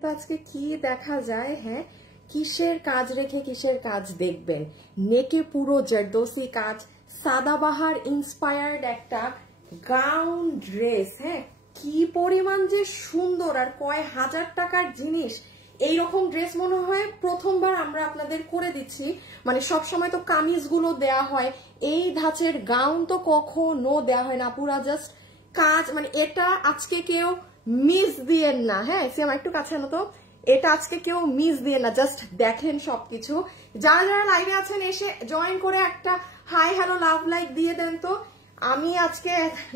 কিন্তু আজকে কি দেখা যায়, হ্যাঁ কিসের কাজ রেখে কিসের কাজ দেখবেন। নেকে পুরো জারদোসি কাজ, সাদাবাহার ইন্সপায়ার্ড একটা গাউন ড্রেস, হ্যাঁ কি পরিমাণ যে সুন্দর, আর কয় হাজার টাকার জিনিস। এইরকম ড্রেস মনে হয় প্রথমবার আমরা আপনাদের করে দিচ্ছি। মানে সব সময় তো কামিজগুলো দেয়া হয়, এই ধাঁচের গাউন তো কখনো দেয়া হয় না। পুরা জাস্ট কাজ, মানে এটা আজকে কেউ মিস দিয়েন না। হ্যাঁ সিয়াম একটু কাছে আনো তো, এটা আজকে কেউ মিস দিয়ে না, জাস্ট দেখেন সবকিছু। যারা যারা লাইভে আছেন এসে জয়েন করে একটা হাই হ্যালো লাভ লাইক দিয়ে দেন তো। আমি আজকে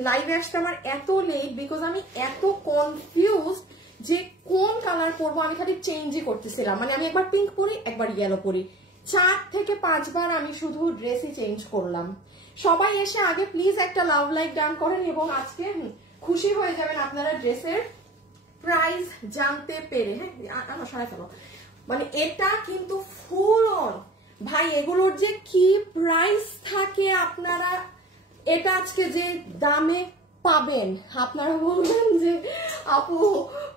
লাইভে আসতে আমার এত লেট, বিকজ আমি এত কনফিউজ যে কোন কালার পরবো। আমি খালি চেঞ্জই করতেছিলাম, মানে আমি একবার পিঙ্ক পরি একবার ইয়েলো পরি, 4 থেকে 5 বার আমি শুধু ড্রেসই চেঞ্জ করলাম। সবাই এসে আগে প্লিজ একটা লাভ লাইক ডান করেন, এবং আজকে খুশি হয়ে যাবেন আপনারা ড্রেসের প্রাইস জানতে পেরে। হ্যাঁ আমার সারা ফেলো, মানে এটা কিন্তু ফুল অন ভাই, এগুলোর যে কি প্রাইস থাকে আপনারা এটা আজকে যে দামে পাবেন, আপনারা বলবেন যে আপু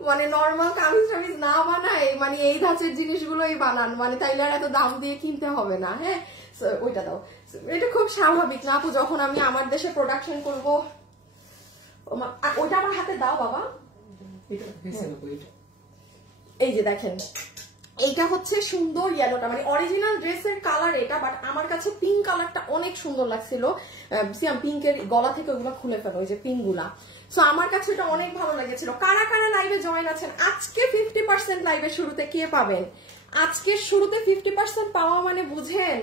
মানে নর্মাল কামিজ টামিজ না বানায়, মানে এই ধাঁচের জিনিসগুলোই বানান, মানে তাইলে আর এত দাম দিয়ে কিনতে হবে না। হ্যাঁ ওইটা দাও, এটা খুব স্বাভাবিক না আপু, যখন আমি আমার দেশে প্রোডাকশন করবো। ওইটা আমার হাতে দাও বাবা। এই যে দেখেন, এইটা হচ্ছে সুন্দর ইয়েলোটা, মানে অরিজিনাল ড্রেসের কালার এটা, বাট আমার কাছে পিঙ্ক কালারটা অনেক সুন্দর লাগছিল। সিয়াম পিঙ্কের গলা থেকে ওইগুলো খুলে ফেলো, ওই যে পিঙ্ক গুলা। সো আমার কাছে এটা অনেক ভালো লেগেছিল। কারা কারা লাইভে জয়েন আছেন আজকে 50% লাইভের শুরুতে কে পাবেন? আজকে শুরুতে 50% পাওয়া মানে বুঝেন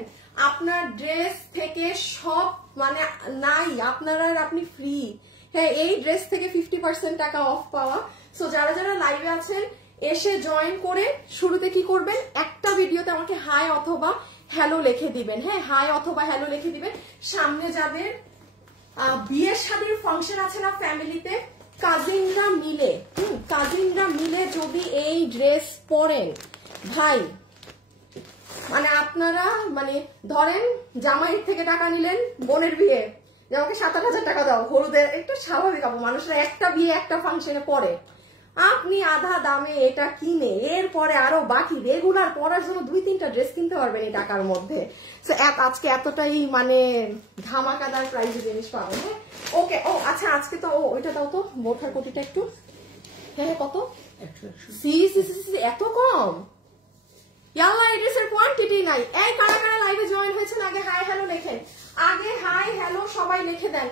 আপনার ড্রেস থেকে সব মানে নাই, আপনারা আপনি ফ্রি। হ্যাঁ এই ড্রেস থেকে 50% টাকা অফ পাওয়া। সো যারা যারা লাইভে আছেন এসে জয়েন করে শুরুতে কি করবেন, একটা ভিডিওতে আমাকে হাই অথবা হ্যালো লিখে দিবেন। হ্যাঁ হাই অথবা হ্যালো লিখে দিবেন। সামনে যাবে বিয়ের শাদীর ফাংশন আছে না ফ্যামিলিতে, কাজিনরা মিলে যদি এই ড্রেস পরেন ভাই, মানে আপনারা মানে ধরেন জামাইয়ের থেকে টাকা নিলেন বোনের বিয়ে, যে আমাকে 7-8 হাজার টাকা দাও হলুদের, একটু স্বাভাবিক আপু, মানুষরা একটা বিয়ে একটা ফাংশনে পরে, আপনি আধা দামে এটা কিনে এরপরে আরো বাকি রেগুলার পরার জন্য 2-3টা ড্রেস কিনতে পারবেন এই টাকার মধ্যে। আজকে এতটাই মানে ধামাকাদার প্রাইসে জিনিস পাবেন। হ্যাঁ ওকে, ও আচ্ছা আজকে তো ওইটা দাও তো বোঠার কোটিটা একটু। হ্যাঁ কত? এত কম? ইয়াল্লা এই ড্রেসের কোয়ান্টিটি নাই। এই কারা কারা লাইভে জয়েন হয়েছেন আগে হাই হ্যালো লেখেন, আগে হাই হ্যালো সবাই লিখে দেন,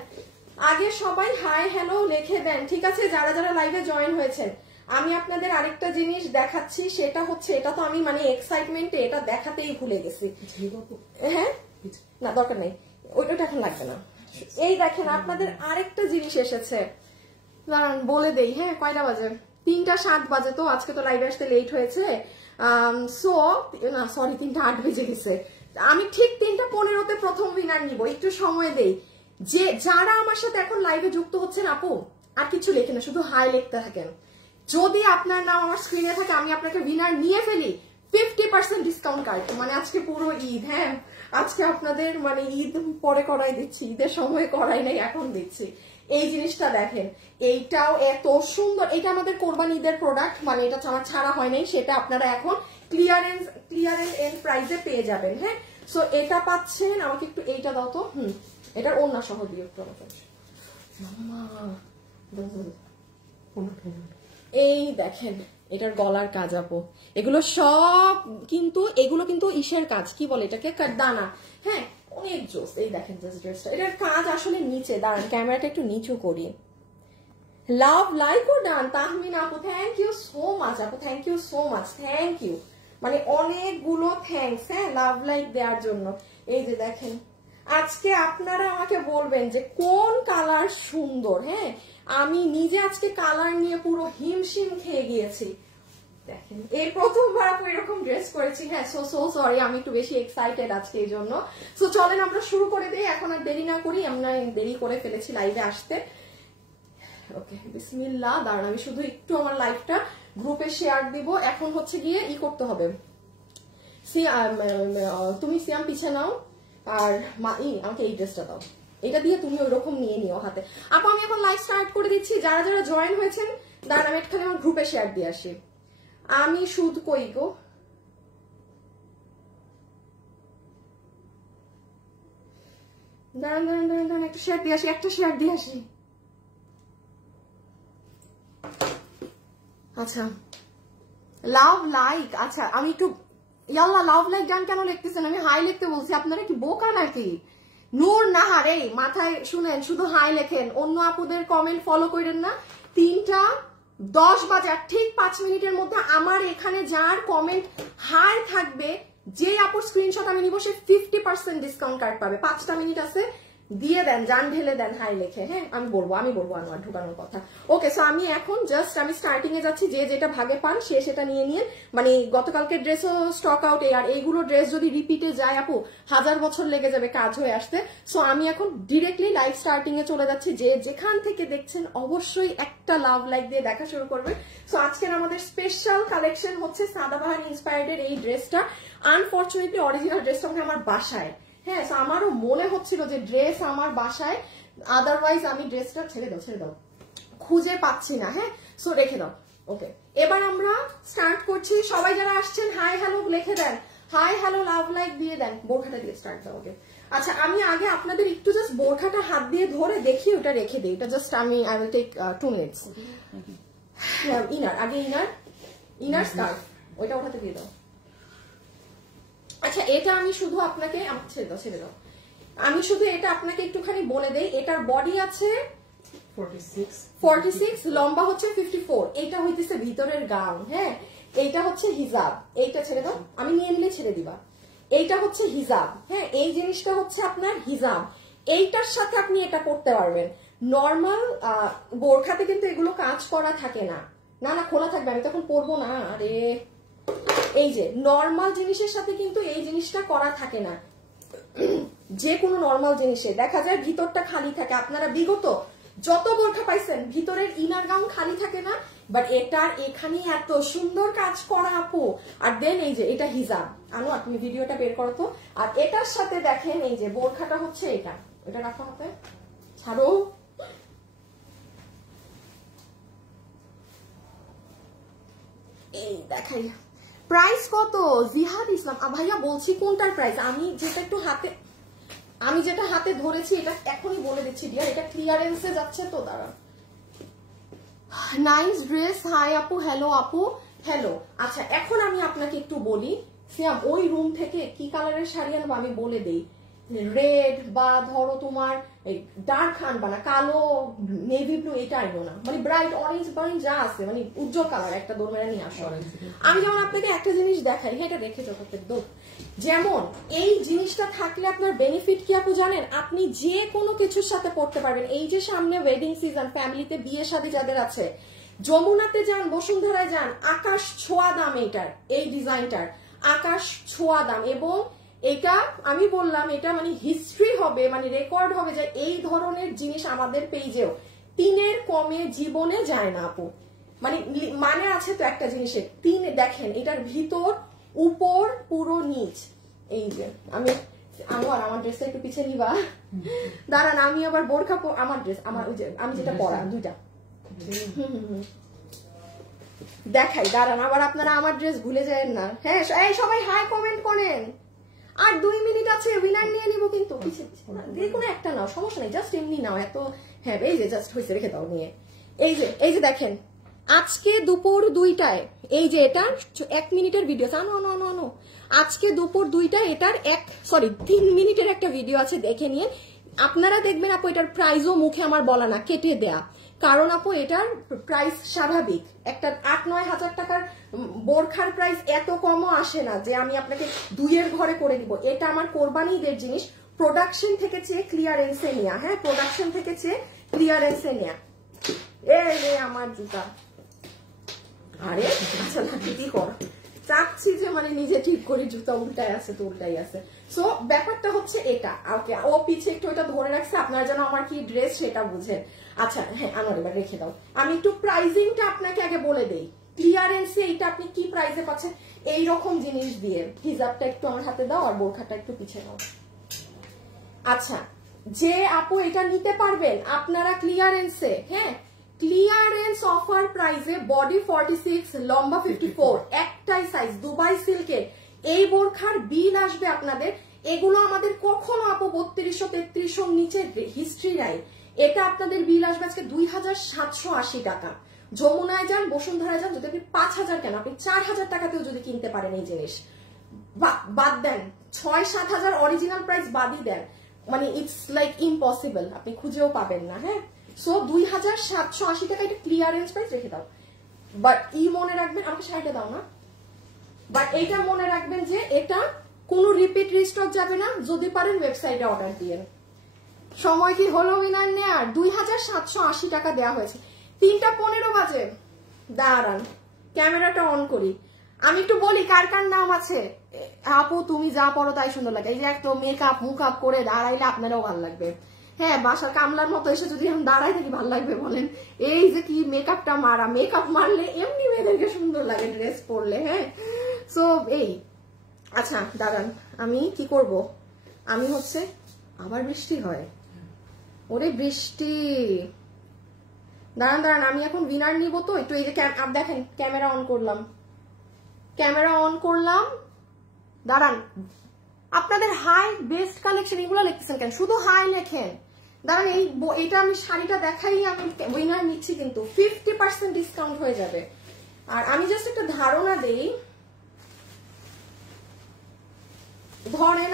আগে সবাই হাই হ্যালো লিখে দেন। ঠিক আছে যারা যারা লাইভে জয়েন হয়েছেন, আমি আপনাদের আরেকটা জিনিস দেখাচ্ছি, সেটা হচ্ছে এটা তো আমি মানে এক্সাইটমেন্টে এটা দেখাতেই ভুলে গেছি। হ্যাঁ না দরকার নেই, ওইটা এখন লাগবে না। এই দেখেন আপনাদের আরেকটা জিনিস এসেছে, বলে দেই। হ্যাঁ কয়টা বাজে? 3:07 বাজে, তো আজকে তো লাইভে আসতে লেট হয়েছে। সো না সরি 3:08 বেজে গেছে। আমি ঠিক 3:15-তে প্রথম উইনার নিব, একটু সময় দেই। যে যারা আমার সাথে এখন লাইভে যুক্ত হচ্ছেন আপু আর কিছু লেখেন না, শুধু হাই লিখতে থাকেন। যদি আপনার নাম আমার স্ক্রিনে থাকে আমি আপনাকে উইনার নিয়ে ফেলি 50% ডিসকাউন্ট কার্ড, মানে আজকে পুরো ঈদ। হ্যাঁ আজকে আপনাদের মানে ঈদ পরে করাই দিচ্ছি, ঈদের সময় করাই নাই এখন দিচ্ছি। এই জিনিসটা দেখেন, এইটাও এত সুন্দর, এটা আমাদের কোরবানি ঈদের প্রোডাক্ট, মানে এটা আমার ছাড়া হয় নাই, সেটা আপনারা এখন ক্লিয়ারেন্স এন্ড প্রাইসে পেয়ে যাবেন। হ্যাঁ সো এটা পাচ্ছেন, আমাকে একটু এইটা দাও তো। এটার ওড়না সহ দিও একটু আমাকে। এই দেখেন এটার গলার কাজ আপু, এগুলো সব কিন্তু এগুলো কিন্তু ইসের কাজ, কি বলে এটাকে, কারদানা। হ্যাঁ অনেক জোস। এই দেখেন ড্রেসটা, এটার কাজ আসলে নিচে, দাঁড়ান ক্যামেরাটা একটু নিচু করি। লাভ লাইক ও ডান তাহমিন আপু, থ্যাংক ইউ সো মাচ আপু, thank you so much, thank you, মানে অনেকগুলো থ্যাংকস। হ্যাঁ লাভ লাইক দেওয়ার জন্য। এই যে দেখেন আজকে আপনারা আমাকে বলবেন যে কোন কালার সুন্দর। হ্যাঁ আমি নিজে আজকে কালার নিয়ে পুরো হিমশিম খেয়ে গিয়েছি। দেখেন এই প্রথমবার আপু এরকম ড্রেস করেছি। হ্যাঁ সো সরি, আমি একটু বেশি এক্সাইটেড আজকে এই জন্য। সো চলেন আমরা শুরু করে দিই, এখন আর দেরি না করি, আমরা দেরি করে ফেলেছি লাইভে আসতে। ওকে বিসমিল্লাহ। দাঁড়ান আমি শুধু একটু আমার লাইভটা গ্রুপে শেয়ার দিব। এখন হচ্ছে গিয়ে ই করতে হবে, তুমি সিয়াম পিছে নাও, আর আমাকে এই ড্রেসটা দাও, এটা দিয়ে তুমি ওইরকম নিয়ে নিও হাতে। আপু আমি এখন লাইভ স্টার্ট করে দিচ্ছি, যারা যারা জয়েন হয়েছেন দাঁড়ান আমি একটু আমার গ্রুপে শেয়ার দিয়ে আসি। আমি সুদ কই গো, দাঁড়ান দাঁড়ান দাঁড়ান দাঁড়ান, একটা শেয়ার দিয়ে আসি, একটা শেয়ার দিয়ে আসি। আচ্ছা লাভ লাইক, আচ্ছা আমি একটু ইয়াল্লা লাভ লাইক গান কেন লিখতেছেন? আমি হাই লিখতে বলছি, আপনারা কি বোকা নাকি? নূর নাহার, এই মাথায় শুনেন, শুধু হাই লেখেন, অন্য আপুদের কমেন্ট ফলো করেন না। 3:10 বাজে, ঠিক 5 মিনিটের মধ্যে আমার এখানে যার কমেন্ট হাই থাকবে, যে আপুর স্ক্রিনশট আমি নিব, সে 50% ডিসকাউন্ট কার্ড পাবে। 5টা মিনিট আছে, দিয়ে দেন, জান ঢেলে দেন হাই লেখে। হ্যাঁ আমি বলবো আনোয়ার ঢুকানোর কথা। ওকে, সো আমি এখন জাস্ট আমি স্টার্টিং এ যাচ্ছি, যে যেটা ভাগে পান সে সেটা নিয়ে নিয়ে, মানে গতকালকে ড্রেসও স্টক আউট, আর এইগুলো ড্রেস যদি রিপিটে যায় আপু 1000 বছর লেগে যাবে কাজ হয়ে আসতে। সো আমি এখন ডিরেক্টলি লাইভ স্টার্টিং এ চলে যাচ্ছি। যে যেখান থেকে দেখছেন অবশ্যই একটা লাভ লাইক দিয়ে দেখা শুরু করবেন। সো আজকের আমাদের স্পেশাল কালেকশন হচ্ছে সাদাবাহার ইন্সপায়ার্ড এই ড্রেসটা। আনফরচুনেটলি অরিজিনাল ড্রেসটা আমার বাসায়, হ্যাঁ আমারও মনে হচ্ছিল যে ড্রেস আমার বাসায়, আদারওয়াইজ আমি ড্রেসটা ছেড়ে দাও খুঁজে পাচ্ছি না। হ্যাঁ সো রেখে দাও। ওকে, এবার আমরা স্টার্ট করছি। সবাই যারা আসছেন হাই হ্যালো লিখে দেন, হাই হ্যালো লাভ লাইক দিয়ে দেন, বোরখাটা দিয়ে স্টার্ট দাও। ওকে, আচ্ছা আমি আগে আপনাদের একটু জাস্ট বোরখাটা হাত দিয়ে ধরে দেখি, ওটা রেখে দিই, এটা জাস্ট আমি I will take 2 minutes. Inner আগে, ইনার স্কার্ফ ওইটা ওঠাতে দিয়ে দাও। আচ্ছা এটা আমি শুধু আপনাকে, ছেড়ে দাও, আমি শুধু এটা আপনাকে একটুখানি বলে দেই, এটার বডি আছে 46, লম্বা হচ্ছে 54, এইটা হইতেছে ভিতরের গাউন। হ্যাঁ এইটা হচ্ছে হিজাব, এইটা ছেড়ে দাও, আমি নিয়ে নিলে ছেড়ে দিবা। এইটা হচ্ছে হিজাব, হ্যাঁ এই জিনিসটা হচ্ছে আপনার হিজাব, এইটার সাথে আপনি এটা করতে পারবেন। নর্মাল বোরখাতে কিন্তু এগুলো কাজ করা থাকে না, না খোলা থাকবে, আমি তখন পরবো না। আরে এই যে নর্মাল জিনিসের সাথে কিন্তু এই জিনিসটা করা থাকে না, যে কোনো নর্মাল জিনিসে দেখা যায় ভিতরটা খালি থাকে। আপনারা বিগত যত বোরখা পাইছেন ভিতরের ইনার গাউন খালি থাকে না, বাট এটার এখানে এত সুন্দর কাজ করা আপু। আর দেন এই যে এটা হিজাব, তুমি ভিডিওটা বের করো তো। আর এটার সাথে দেখেন এই যে বোরখাটা হচ্ছে এটা রাখো হাতে, ছাড়ো, এই দেখাই প্রাইস কত। জিহাদ ইসলাম ভাইয়া বলছি কোনটার প্রাইস, আমি যেটা হাতে ধরেছি এটা এখনই বলে দিচ্ছি ডিয়ার, এটা ক্লিয়ারেন্সে যাচ্ছে তো, দাঁড়া। নাইস ড্রেস, হাই আপু, হ্যালো আপু, হ্যালো। আচ্ছা এখন আমি আপনাকে একটু বলি, সিয়াম ওই রুম থেকে কি কালারের শাড়ি আনবো আমি বলে দেই। রেড বা ধরো তোমার ডার্ক আনবা না, কালো নেভি ব্লু এটা আনবো না, মানে ব্রাইট অরেঞ্জ যা আছে, মানে উজ্জ্বল কালার একটা দোরমেরা নিয়ে আসো। আমি যেমন আপনাকে একটা জিনিস দেখাই, হ্যাঁ এটা রেখে যাবো দোর, যেমন এই জিনিসটা থাকলে আপনার বেনিফিট কি আপু জানেন, আপনি যে কোনো কিছুর সাথে পড়তে পারবেন। এই যে সামনে ওয়েডিং সিজন, ফ্যামিলিতে বিয়ে শাদী যাদের আছে, যমুনাতে যান, বসুন্ধরায় যান, আকাশ ছোঁয়া দাম এইটার, এই ডিজাইনটার আকাশ ছোঁয়া দাম। এবং এটা আমি বললাম এটা মানে হিস্ট্রি হবে, মানে রেকর্ড হবে যে এই ধরনের জিনিস আমাদের পেজেও 3-এর কমে জীবনে যায় না আপু। মানে আছে তো একটা জিনিসের 3, দেখেন এটার ভিতর উপর পুরো নিচ। এই যে আমার ড্রেসটা একটু পিছিয়ে নিবা, দাঁড়ান আমি আবার বোরখা, আমার ড্রেস, আমার ওই যে আমি যেটা পরা দুইটা দেখাই, দাঁড়ান আবার আপনারা আমার ড্রেস ভুলে যায় না। হ্যাঁ এই সবাই হাই কমেন্ট করেন, আর 2 মিনিট আছে, উইনার নিয়ে নিবো কিন্তু যে কোনো একটা নাও, সমস্যা নেই, জাস্ট এমনি নাও এত। হ্যাঁ এই যে জাস্ট হয়েছে, রেখে দাও নিয়ে। এই যে দেখেন আজকে দুপুর 2টায়, এই যে এটা 1 মিনিটের ভিডিও, নো আজকে দুপুর 2টায় এটার 3 মিনিটের একটা ভিডিও আছে, দেখে নিয়ে আপনারা দেখবেন আপু। এটার প্রাইসও মুখে আমার বলা না, কেটে দেয়া, কারণ আপু এটার প্রাইস স্বাভাবিক, একটা 8-9 হাজার টাকার বোরখার প্রাইস এত কমও আসে না যে আমি আপনাকে 2-এর ঘরে করে দিব। এটা আমার কোরবানিদের জিনিস, প্রোডাকশন থেকে চেয়ে ক্লিয়ারেন্সে নেয়া। হ্যাঁ প্রোডাকশন থেকে চেয়ে ক্লিয়ারেন্সে নেয়া। এই আমার জুতা, আরে আচ্ছা কি কর, চাচ্ছি যে মানে নিজে ঠিক করি, জুতা উল্টায় আছে তো উল্টাই আছে। সো ব্যাপারটা হচ্ছে এটা। ওকে, ও পিছে একটু এটা ধরে রাখছে, আপনারা যেন আমার কি ড্রেস সেটা বুঝেন। আচ্ছা হ্যাঁ আমার এবার রেখে দাও, আমি একটু প্রাইজিংটা আপনাকে আগে বলে দেই। ক্লিয়ারেন্সে এটা আপনি কি প্রাইসে পাচ্ছেন, এইরকম জিনিস দিয়ে। হিজাবটা একটু আমার হাতে দাও, আর বোরখাটা একটু পিছিয়ে দাও। আচ্ছা যে আপু এটা নিতে পারবেন আপনারা ক্লিয়ারেন্সে, হ্যাঁ ক্লিয়ারেন্স অফার প্রাইসে বডি 46 লম্বা 54 একটাই সাইজ দুবাই সিল্কের এই বোরখার বিল আসবে আপনাদের। এগুলো আমাদের কখনো আপু 3200-3300 নিচে হিস্ট্রি নাই। এটা আপনাদের বিল আসবে আজকে 2780 টাকা। যমুনায় যান বসুন্ধরায় যান, যদি আপনি 5000 কেন আপনি 4000 টাকাতেও যদি কিনতে পারেন এই জিনিস, বাদ দেন 6-7 হাজার অরিজিনাল প্রাইস বাদই দেন, মানে ইটস লাইক ইম্পসিবল, আপনি খুঁজেও পাবেন না। হ্যাঁ, সো 2780 টাকা এটা ক্লিয়ারেন্স প্রাইস রেখে দাও। বাট মনে রাখবেন, আমাকে শাড়িটা দাও না, বাট এইটা মনে রাখবেন যে এটা কোনো রিপিট রিস্টক যাবে না, যদি পারেন ওয়েবসাইটে অর্ডার দিয়ে। সময় কি হলো উইনার নেয়ার? 2780 টাকা দেওয়া হয়েছে। 3:15 বাজে, দাঁড়ান ক্যামেরাটা অন করি, আমি একটু বলি কার কার নাম আছে। আপু তুমি যা পড়ো তাই সুন্দর লাগে, এই যে একটু মেকআপ মুকআপ করে দাঁড়াইলে আপনারাও ভালো লাগবে। হ্যাঁ, বাসার কামলার মতো এসে যদি আমি দাঁড়াই থাকি ভালো লাগবে বলেন? এই যে কি মেকআপটা মারা, মেকআপ মারলে এমনি মেয়েদেরকে সুন্দর লাগে ড্রেস পরলে। হ্যাঁ, সো এই আচ্ছা দাঁড়ান, আমি কি করব, আমি হচ্ছে আবার বৃষ্টি হয়, ওরে বৃষ্টি, দাঁড়ান আমি এখন উইনার নিব তো একটু। এই যে দেখেন ক্যামেরা অন করলাম, দাঁড়ান আপনাদের হাই বেস্ট কালেকশন এগুলো লিখতেছেন কেন, শুধু হাই লেখেন। দাঁড়ান এইটা আমি শাড়িটা দেখাই আমি উইনার নিচ্ছি, কিন্তু 50% ডিসকাউন্ট হয়ে যাবে। আর আমি জাস্ট একটা ধারণা দেই, ধরেন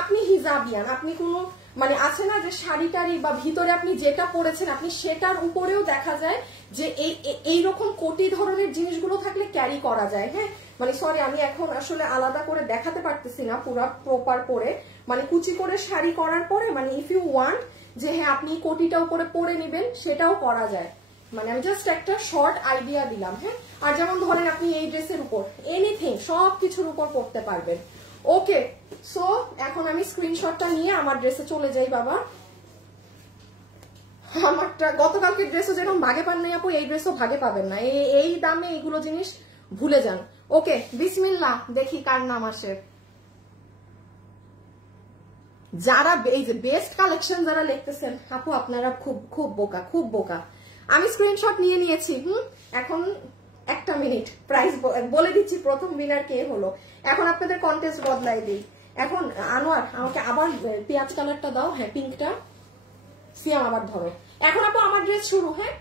আপনি হিজাবিয়ান, আপনি কোনো মানে আছে না যে শাড়িটারি বা ভিতরে আপনি যেটা পরেছেন আপনি সেটার উপরেও দেখা যায় যে এইরকম কোটি ধরনের জিনিসগুলো থাকলে ক্যারি করা যায়। হ্যাঁ, মানে সরি আমি এখন আসলে আলাদা করে দেখাতে পারতেছি না পুরো প্রপার পরে, মানে কুচি করে শাড়ি করার পরে মানে ইফ ইউ ওয়ান্ট যে হ্যাঁ আপনি কোটিটা উপরে পরে নেবেন সেটাও করা যায়, মানে আমি জাস্ট একটা শর্ট আইডিয়া দিলাম। হ্যাঁ, আর যেমন ধরেন আপনি এই ড্রেসের উপর এনিথিং সব কিছুর উপর পরতে পারবেন। ওকে, সো এখন আমি স্ক্রিনশটটা নিয়ে আমার ড্রেসে চলে যাই। বাবা আমারটা গতকালকে ড্রেসও যেরকম ভাগে পান নাই আপু, এই ড্রেসও ভাগে পাবেন না, এই দামে এইগুলো জিনিস ভুলে যান। ওকে, বিসমিল্লাহ, দেখি কার নাম আসে। যারা এই যে বেস্ট কালেকশন যারা লিখতেছেন আপু আপনারা খুব বোকা। আমি স্ক্রিনশট নিয়ে নিয়েছি। এখন একটা মিনিট, প্রাইস বলে দিচ্ছি প্রথম উইনার কে হলো। এখন আপনাদের কন্টেস্ট বদলাই দিই। এখন আনোয়ার আমাকে আবার পেঁয়াজ কালারটা দাও, হ্যাঁ পিঙ্কটা, সিয়াম আবার ধরো। এখন আপু আমার ড্রেস শুরু। হ্যাঁ,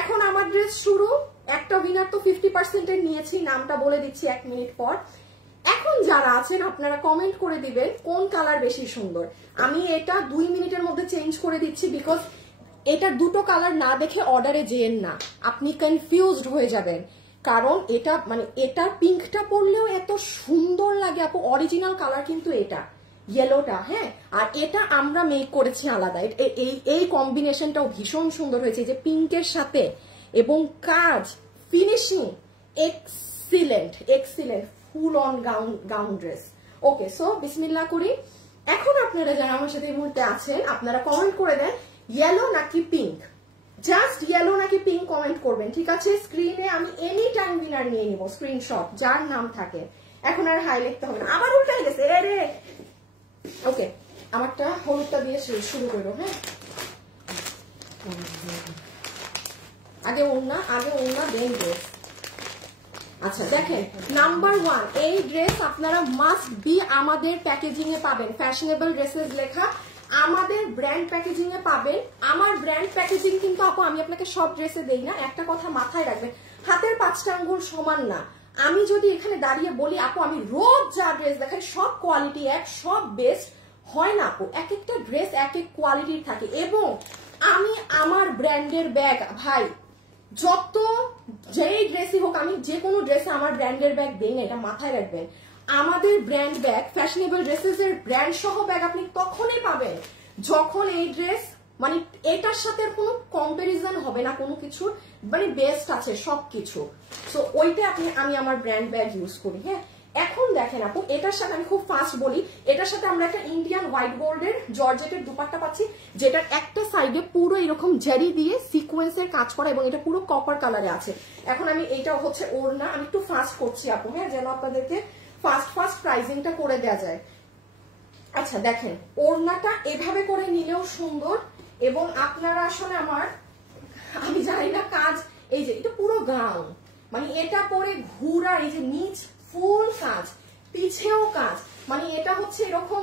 এখন আমার ড্রেস শুরু। একটা উইনার তো 50% এর নিয়েছি, নামটা বলে দিচ্ছি 1 মিনিট পর। এখন যারা আছেন আপনারা কমেন্ট করে দিবেন কোন কালার বেশি সুন্দর। আমি এটা 2 মিনিটের মধ্যে চেঞ্জ করে দিচ্ছি, বিকজ এটা দুটো কালার না দেখে অর্ডারে যেন না, আপনি কনফিউজড হয়ে যাবেন। কারণ এটা মানে এটা পিঙ্কটা পরলেও এত সুন্দর লাগে আপু, অরিজিনাল কালার কিন্তু এটা ইয়েলোটা। হ্যাঁ, আর এটা আমরা মেক করেছি আলাদা, এই কম্বিনেশনটাও ভীষণ সুন্দর হয়েছে, যে পিঙ্কের সাথে, এবং কাজ finishing excellent full on gown dress. Okay, so বিসমিল্লাহ করি। এখন আপনারা যারা আমার সাথে এই মুহূর্তে আছেন আপনারা কমেন্ট করে দেন ইয়েলো নাকি পিঙ্ক, জাস্ট ইয়েলো নাকি পিঙ্ক কমেন্ট করবেন, ঠিক আছে? স্ক্রিনে আমি এনি টাইম উইনার নিয়ে নিব স্ক্রিনশট যার নাম থাকে। এখন আর হাই লিখতে হবে না, আবার উল্টাই গেছে রে। ওকে, আমারটা হলুদটা দিয়ে শুরু করবো। হ্যাঁ, আগে ওড়না দেন ড্রেস। আচ্ছা দেখেন, নাম্বার 1 এই ড্রেস আপনারা মাস্ট বি আমাদের প্যাকেজিং এ পাবেন, ফ্যাশনেবল ড্রেসেস লেখা আমাদের ব্র্যান্ড প্যাকেজিং এ পাবেন। আমার ব্র্যান্ড প্যাকেজিং কিন্তু আপু আমি আপনাকে সব ড্রেসে দেই না, একটা কথা মাথায় রাখবেন, হাতের 5টা আঙ্গুল সমান না। আমি যদি এখানে দাঁড়িয়ে বলি আপু আমি রোজ যা ড্রেস দেখাই সব কোয়ালিটি এক, সব বেস্ট হয় না আপু, এক একটা ড্রেস এক এক কোয়ালিটির থাকে। এবং আমি আমার ব্র্যান্ডের ব্যাগ ভাই যত যেই ড্রেসই হোক, আমি যে কোনো ড্রেসে আমার ব্র্যান্ডের ব্যাগ দেই না, এটা মাথায় রাখবেন। আমাদের ব্র্যান্ড ব্যাগ ফ্যাশনেবল ড্রেসেস এর ব্র্যান্ড সহ ব্যাগ আপনি তখনই পাবেন যখন এই ড্রেস মানে এটার সাথে কোনো কম্পারিজন হবে না, কোনো কিছু মানে বেস্ট আছে সবকিছু। সো ওইটা আমি আমার ব্র্যান্ড ব্যাগ ইউজ করি। হ্যাঁ, এখন দেখেন আপু এটার সাথে আমি খুব ফাস্ট বলি, এটার সাথে আমরা একটা ইন্ডিয়ান হোয়াইট গোল্ডের জর্জেটের দুপাট্টা পাচ্ছি, যেটার একটা সাইডে পুরো এরকম জারি দিয়ে সিকোয়েন্সের কাজ করা, এবং এটা পুরো কপার কালারে আছে। এখন আমি এইটা হচ্ছে ওড়না, আমি একটু ফাস্ট করছি আপু, হ্যাঁ, যেন আপনাদেরকে ফাস্ট প্রাইজিংটা করে দেওয়া যায়। আচ্ছা দেখেন, ওড়নাটা এভাবে করে নিলেও সুন্দর, এবং আপনারা আসলে আমার আমি জানি না কাজ, এই যে এটা পুরো গাউন, মানে এটা পরে ঘুরার, এই যে নিচ ফুল কাজ, পিছেও কাজ, মানে এটা হচ্ছে এরকম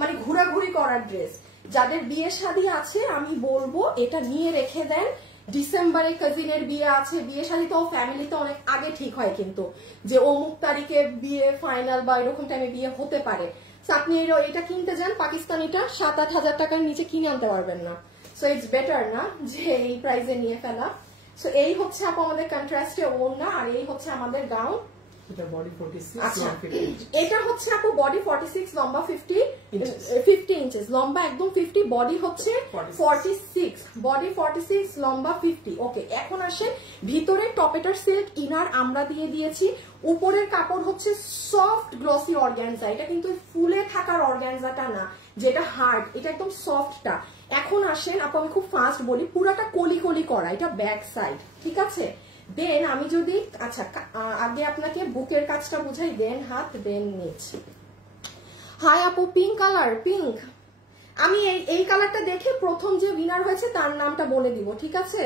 মানে ঘোরাঘুরি করার ড্রেস। যাদের বিয়ে শাদী আছে আমি বলবো এটা নিয়ে রেখে দেন। ডিসেম্বরে কাজিনের বিয়ে আছে, বিয়ে শাদী তো ফ্যামিলিতে অনেক আগে ঠিক হয়, কিন্তু যে অমুক তারিখে বিয়ে ফাইনাল বা এরকম টাইমে বিয়ে হতে পারে, আপনি এটা কিনতে যান পাকিস্তানিটা 7-8 হাজার টাকার নিচে কিনে আনতে পারবেন না। সো ইটস বেটার না যে এই প্রাইসে নিয়ে ফেলা। সো এই হচ্ছে আপু আমাদের কন্ট্রাস্টে ওড়না, আর এই হচ্ছে আমাদের গাউন। এটা বডি 46, আচ্ছা এটা হচ্ছে আপু বডি 46, লম্বা 50 ইঞ্চেস, লম্বা একদম 50, বডি হচ্ছে 46, বডি 46, লম্বা 50। ওকে, এখন আসে ভিতরে টপেটার সিল্ক ইনার আমরা দিয়ে দিয়েছি, উপরের কাপড় হচ্ছে সফট গ্লসি অর্গানজা, এটা কিন্তু ফুলে থাকার অর্গানজাটা না যেটা হার্ড, এটা একদম সফটটা। এখন আসেন আপু, আমি খুব ফাস্ট বলি, পুরাটা কলি কলি করা, এটা ব্যাক সাইড, ঠিক আছে। দেন আমি যদি, আচ্ছা আগে আপনাকে বুকের কাজটা বুঝাই, দেন হাত, দেন নিচ। হাই আপু, পিঙ্ক কালার, পিঙ্ক, আমি এই কালারটা দেখে প্রথম যে উইনার হয়েছে তার নামটা বলে দিব, ঠিক আছে।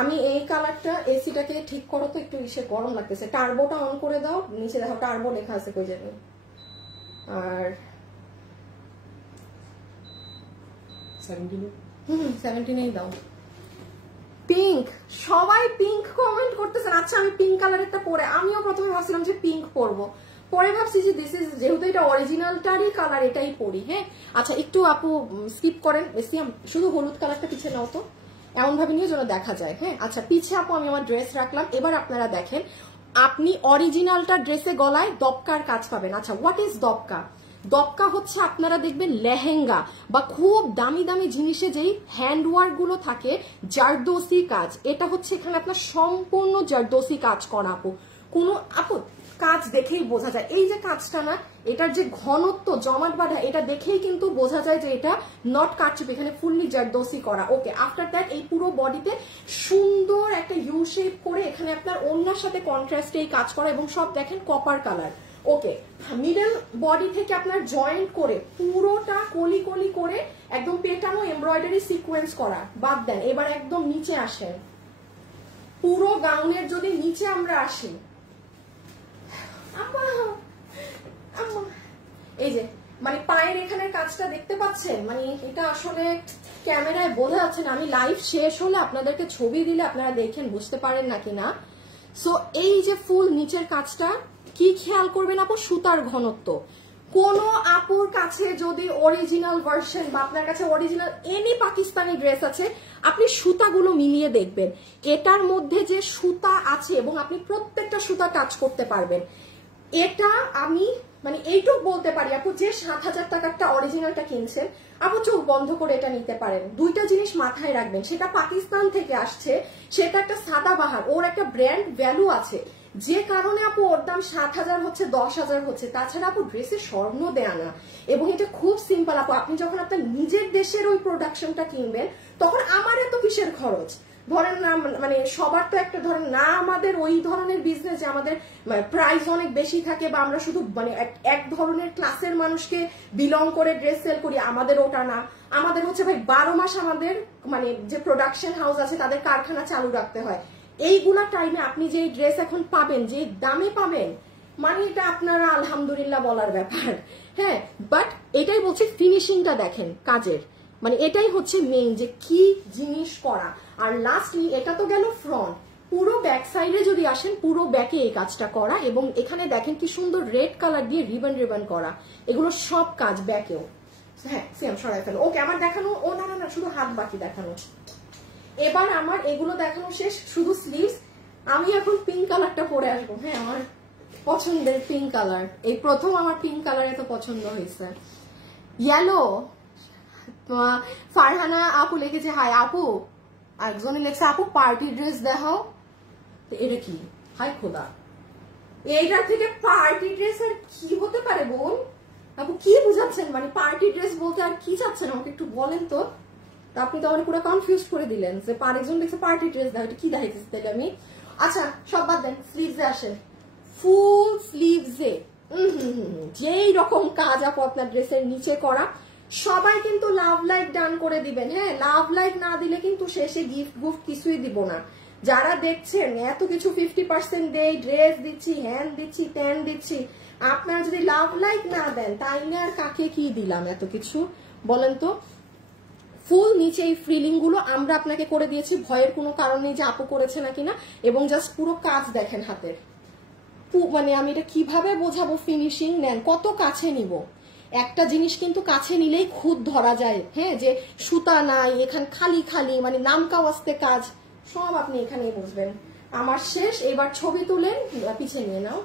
আমি এই কালারটা, এসিটাকে ঠিক করো তো একটু, ইসে গরম লাগতেছে, টার্বোটা অন করে দাও, নিচে দেখো টার্বো লেখা আছে কই যাবে, আর 17 দাও। পিঙ্ক, সবাই পিঙ্ক কমেন্ট করতেছেন। আচ্ছা আমি পিঙ্ক কালারেরটা পরে, আমিও প্রথমে ভাবছিলাম যে পিঙ্ক পরবো, পরে ভাবছি যে দিস ইজ, যেহেতু এটা অরিজিনালটারই কালার এটাই পরি। হ্যাঁ আচ্ছা একটু আপু স্কিপ করেন, বেশি শুধু হলুদ কালারটা পিছিয়ে নাও তো, এমন ভাবে নিয়ে যেন দেখা যায়। হ্যাঁ আচ্ছা পিছে আপু আমি আমার ড্রেস রাখলাম, এবার আপনারা দেখেন আপনি অরিজিনালটা ড্রেসে গলায় দবকার কাজ পাবেন। আচ্ছা হোয়াট ইজ দবকা? দবকা হচ্ছে আপনারা দেখবেন লেহেঙ্গা বা খুব দামি দামি জিনিসে যেই হ্যান্ডওয়ার্ক গুলো থাকে, জারদোসি কাজ, এটা হচ্ছে এখানে আপনার সম্পূর্ণ জারদোসি কাজ করা আপু। কোনো আপু কাজ দেখেই বোঝা যায়, এই যে কাজটা না, এটার যে ঘনত্ব জমাট বাঁধা, এটা দেখেই কিন্তু বোঝা যায় যে এটা নট কাটচুপ, এখানে ফুললি জারদোসি করা। ওকে, আফটার দ্যাট এই পুরো বডিতে সুন্দর একটা ইউ শেপ করে এখানে আপনার ওড়নার সাথে কন্ট্রাস্টে এই কাজ করা, এবং সব দেখেন কপার কালার। ওকে, মিডল বডি থেকে আপনার জয়েন্ট করে পুরোটা কলি কলি করে একদম পেটানো এমব্রয়ডারি সিকোয়েন্স করা। বাদ দেন, এবার একদম নিচে আসেন, পুরো গাউনের যদি নিচে আমরা আসি, এই যে মানে পায়ের এখানের কাজটা দেখতে পাচ্ছেন, মানে এটা আসলে ক্যামেরায় বোঝা যাচ্ছে না, আমি লাইভ শেষ হলে আপনাদেরকে ছবি দিলে আপনারা দেখেন বুঝতে পারেন নাকি না। সো এই যে ফুল নিচের কাজটা কি খেয়াল করবেন আপু, সুতার ঘনত্ব। কোন আপুর কাছে যদি অরিজিনাল ভার্সন বা আপনার কাছে অরিজিনাল এনি পাকিস্তানি ড্রেস আছে, আপনি সুতাগুলো মিলিয়ে দেখবেন এটার মধ্যে যে সুতা আছে, এবং আপনি প্রত্যেকটা সুতা টাচ করতে পারবেন। এটা আমি মানে এইটুক বলতে পারি আপু, যে 7,000 টাকারটা অরিজিনালটা কিনছেন আপু চোখ বন্ধ করে এটা নিতে পারেন। দুইটা জিনিস মাথায় রাখবেন, সেটা পাকিস্তান থেকে আসছে, সেটা একটা সাদাবাহার, ওর একটা ব্র্যান্ড ভ্যালু আছে, যে কারণে আপু ওর দাম 7,000 হচ্ছে, 10,000 হচ্ছে। তাছাড়া আপু ড্রেসে স্বর্ণ দেয়া না, এবং এটা খুব সিম্পল আপু। আপনি যখন আপনার নিজের দেশের ওই প্রোডাকশনটা কিনবেন, তখন আমার এত কিসের খরচ, ধরেন না, মানে সবার তো একটা ধরেন না, আমাদের ওই ধরনের বিজনেস যে আমাদের প্রাইস অনেক বেশি থাকে, বা আমরা শুধু মানে এক ধরনের ক্লাসের মানুষকে বিলং করে ড্রেস সেল করি, আমাদের ওটা না। আমাদের হচ্ছে ভাই 12 মাস আমাদের মানে যে প্রোডাকশন হাউস আছে তাদের কারখানা চালু রাখতে হয়। এইগুলা টাইমে আপনি যে ড্রেস এখন পাবেন, যে দামে পাবেন, মানে এটা আপনারা আলহামদুলিল্লাহ বলার ব্যাপার। হ্যাঁ বাট এটাই বলছি, ফিনিশিংটা দেখেন কাজের, মানে এটাই হচ্ছে মেইন, যে কি জিনিস করা। আর লাস্টলি এটা তো গেল ফ্রন্ট, পুরো ব্যাক সাইডে যদি আসেন, পুরো ব্যাকে এই কাজটা করা, এবং এখানে দেখেন কি সুন্দর রেড কালার দিয়ে রিবন রিবন করা, এগুলো সব কাজ ব্যাকেও। হ্যাঁ সেম সরাই ফেলো। ওকে, আমার দেখানো, ও না না না, শুধু হাত বাকি দেখানো। এবার আমার এগুলো দেখানো শেষ, শুধু স্লিভস। আমি এখন পিঙ্ক কালারটা পরে আসবো। হ্যাঁ আমার পছন্দের পিঙ্ক কালার, এই প্রথম আমার পিঙ্ক কালার এত পছন্দ হয়েছে। ইয়েলো, ফারহানা আপু লিখেছে হাই আপু, একজনে লিখছে আপু পার্টি ড্রেস দেখাও। এটা কি, হাই খোদা, এইটার থেকে পার্টি ড্রেস আর কি হতে পারে বোন? আপু কি বুঝাচ্ছেন, মানে পার্টি ড্রেস বলতে আর কি চাচ্ছেন আমাকে একটু বলেন তো। আপনি তো আমার পুরো কনফিউজ করে দিলেন, যে আরেকজন দেখছে পার্টি ড্রেস দেখাও, এটা কি দেখাইতেছে তাহলে আমি। আচ্ছা সব বাদ দেন, স্লিভসে আসেন, ফুল স্লিভসে যেই রকম কাজ আপু আপনার ড্রেসের নিচে করা, সবাই কিন্তু লাভ লাইক ডান করে দিবেন। হ্যাঁ, লাভ লাইক না দিলে কিন্তু শেষে গিফট কিছুই দিব না। যারা দেখছেন এত কিছু 50% দেই, ড্রেস দিচ্ছি, হ্যান দিচ্ছি, ত্যান দিচ্ছি, আপনারা যদি লাভ লাইক না দেন তাইলে আর কাকে কি দিলাম এত কিছু বলেন তো। ফুল নিচে এই ফ্রিলিং গুলো আমরা আপনাকে করে দিয়েছি, ভয়ের কোনো কারণ নেই যে আপু করেছে নাকি না। এবং জাস্ট পুরো কাজ দেখেন হাতের, মানে আমি এটা কিভাবে বোঝাবো, ফিনিশিং নেন কত কাছে নিব। একটা জিনিস কিন্তু কাছে নিলেই খুদ ধরা যায়। হ্যাঁ, যে সুতা নাই এখানে, খালি খালি মানে নামকা ওয়াস্তে কাজ, সব আপনি এখানেই বুঝবেন। আমার শেষ, এবার ছবি তুলেন, পিছিয়ে নিয়ে নাও,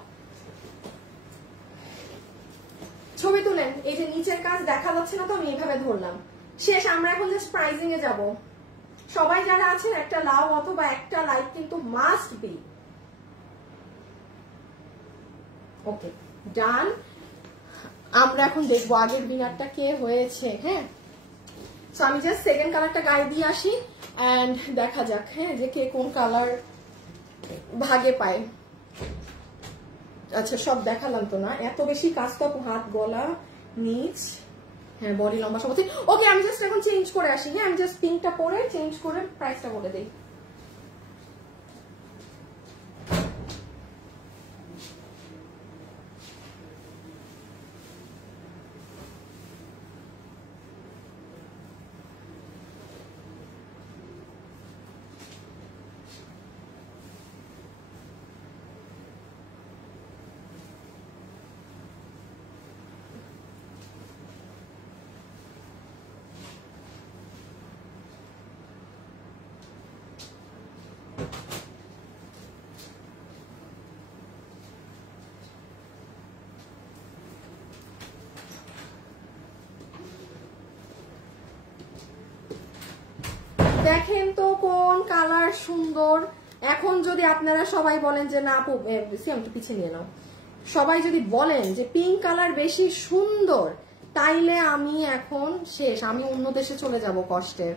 ছবি তুলেন। এই যে নিচের কাজ দেখা যাচ্ছে না তো, আমি এইভাবে ধরলাম। শেষ, আমরা এখন জাস্ট প্রাইজিং এ যাব। সবাই যারা আছেন একটা লাভ অথবা একটা লাইক কিন্তু মাস্ট বি। ওকে, ডান। আমরা এখন দেখবো আগের উইনারটা কে হয়েছে। হ্যাঁ, সো আমি জাস্ট সেকেন্ড কালারটা গায়ে দিয়ে আসি এন্ড দেখা যাক হ্যাঁ যে কে কোন কালার ভাগে পায়। আচ্ছা, সব দেখালাম তো না, এত বেশি কাজ তো, হাত, গলা, নিচ, হ্যাঁ বডি লম্বা সব। ওকে, আমি জাস্ট এখন চেঞ্জ করে আসি। হ্যাঁ, আমি জাস্ট পিঙ্কটা পরে চেঞ্জ করে প্রাইসটা বলে দিই। দেখেন তো কোন কালার সুন্দর। এখন যদি আপনারা সবাই বলেন যে না আপু, একটু পিছিয়ে নিয়ে নাও, সবাই যদি বলেন যে পিঙ্ক কালার বেশি সুন্দর, তাইলে আমি এখন শেষ, আমি অন্য দেশে চলে যাব কষ্টে।